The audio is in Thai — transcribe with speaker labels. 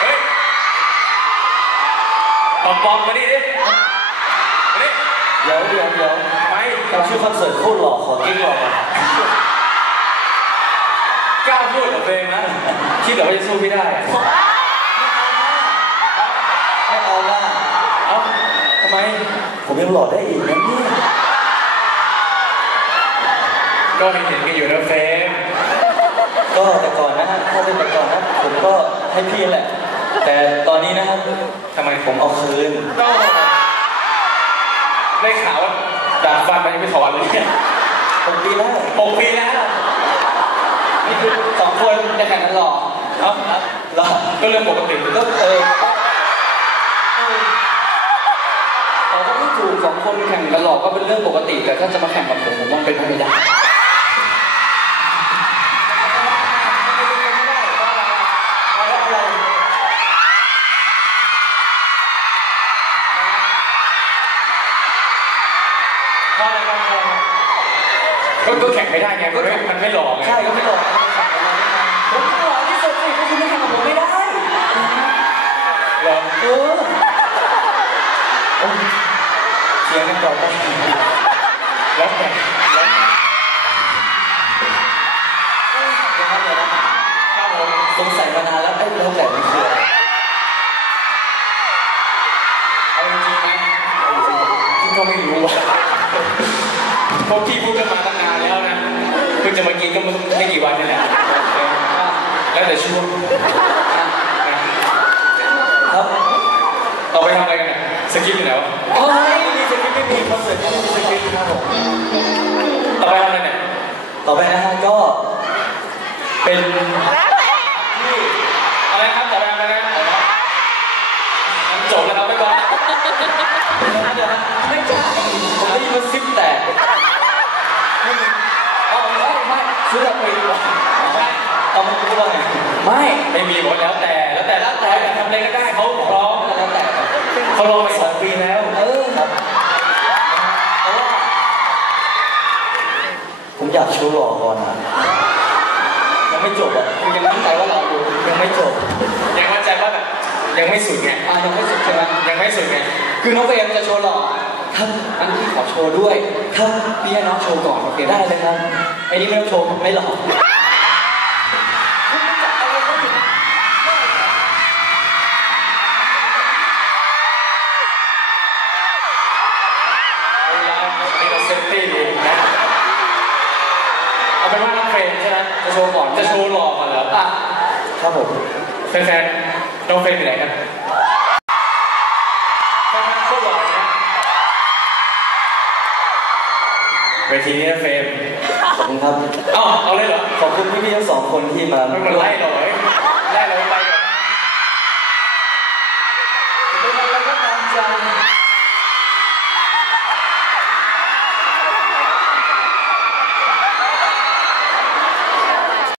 Speaker 1: เฮ้ยปอมปอมมาดิดิมาดิ
Speaker 2: เดี๋ยวเดี๋ยวเดี๋ยว
Speaker 1: ไม่
Speaker 2: ชื่อคอนเสิร์ตโคตรหล่อขอกิ๊กหล่อก่อน
Speaker 1: กล้าพูดกับตัวเองนะคิดเหรอว่าจะสู้พี่ได้อะ
Speaker 2: ไม่เอาละ
Speaker 1: เอ้าทำไม
Speaker 2: ผมยังหล่อได้อีกนะเนี่ย
Speaker 1: ก็เห็นเห็นกันอยู่นะเฟรม
Speaker 2: ก็แต่ก่อนนะฮะถ้าเป็นแต่ก่อนนะผมก็ให้พี่แหละ แต่ตอนนี้นะครับ
Speaker 1: ทำไม
Speaker 2: ผมเอาคืน
Speaker 1: ก็ได้ข่าวว่าดาบฟันมันยังไม่ถอนเลยเนี่ย
Speaker 2: ผมดีแล้ว
Speaker 1: หกปีแล้ว
Speaker 2: นี่คือสองคนจะแข่งกันหล่อ
Speaker 1: เอ้า
Speaker 2: หล่อ
Speaker 1: ก็เรื่องปกติ
Speaker 2: ก็เออเขาก็ไม่ถูกสองคนแข่งกันหล่อก็เป็นเรื่องปกติ แต่ถ้าจะมาแข่งกับผมผมว่าเป็นไปไม่ได้
Speaker 1: เพราะอะไรครับเพราะอะไรครับก็ก็แข่งไม่ได้ไงมันไม่มันไม่หล่อไง
Speaker 2: ใช่ก็ไม่หล่อผมหล่อที่สุดสิคุณจะแข่งกับผมไม่ได้
Speaker 1: หล่อ
Speaker 2: เออโอ้ยเสียงกันก่อนก็
Speaker 1: แล้วแต่แล้ว
Speaker 2: เดี๋ยวนะเดี๋ยวนะครับ
Speaker 1: ผม
Speaker 2: สงสัยมานานแล้วไอ้แล้วแต่มันคืออะไร
Speaker 1: เอาจริงๆนะเอาจริงๆพี่ก็ไม่รู้ว่าเพราะพี่พูดกันมาตั้งนานแล้วนะเพิ่งจะมากินก็ไม่กี่วันนี่แหละแล้วแต่ช่วงนะครับต่อไปทำอะไรกันเนี่ยสกิปต์อยู่ไหนวะ
Speaker 2: โอ้ยมีสคริปต์ไม่มีคอนเสิร์ตไม่มีสคริปต์ครับผม
Speaker 1: ต่อไปทำอะไรเนี่ย
Speaker 2: ต่อไปนะฮะก็เป็น
Speaker 1: อะไรครับต่อไปทำอะไรนะงั้น จบแล้วครับบ๊ายบาย
Speaker 2: เดี๋ยวนะไม่ใช่ผมได้ยินว่าซิปแตกไม่มีเอาไม่ไม่ซื้อแบบไปดีกว่าเอามันพูดว่าไงไม่
Speaker 1: ไม่มีบอกว่าแล้วแต่แล้วแต่แล้วแต่ทำอะไรก็ได้เขาพร้อม
Speaker 2: แล้วแต่ครับ
Speaker 1: เขารอไปสองปีแล้ว
Speaker 2: เออครับเพราะว่าผมอยากโชว์หล่อก่อนอะยังไม่จบอะคุณยังมั่นใจว่าเราอยู่ยังไม่จบ
Speaker 1: ยังมั่นใจว่าแบบยังไม่สุดไง
Speaker 2: ไหม
Speaker 1: ยังไม่สุดไง
Speaker 2: คือน้องเฟรมจะโชว์หล่อครับอันพี่ขอโชว์ด้วยครับพี่ให้น้องโชว์ก่อนโอเคได้เลยครับไอ้นี่ไม่ต้องโชว์ไม่หล่อ
Speaker 1: เวลานี่เราเซฟตี้ดีนะเอาเป็นว่าน้องเฟรมใช่ไหม
Speaker 2: จะโชว์ก่อน
Speaker 1: จะโชว์หล่อก่อนเหรอ
Speaker 2: อะครับผม
Speaker 1: แฟนๆน้องเฟรมอยู่ไหนครับ เวทีนี้นะเฟรม
Speaker 2: ขอบคุณครับ
Speaker 1: เอ้าเอาเลยเหรอ
Speaker 2: ขอบคุณพี่ๆทั้งสองคนที่มา
Speaker 1: ไม่มาไล่หรอก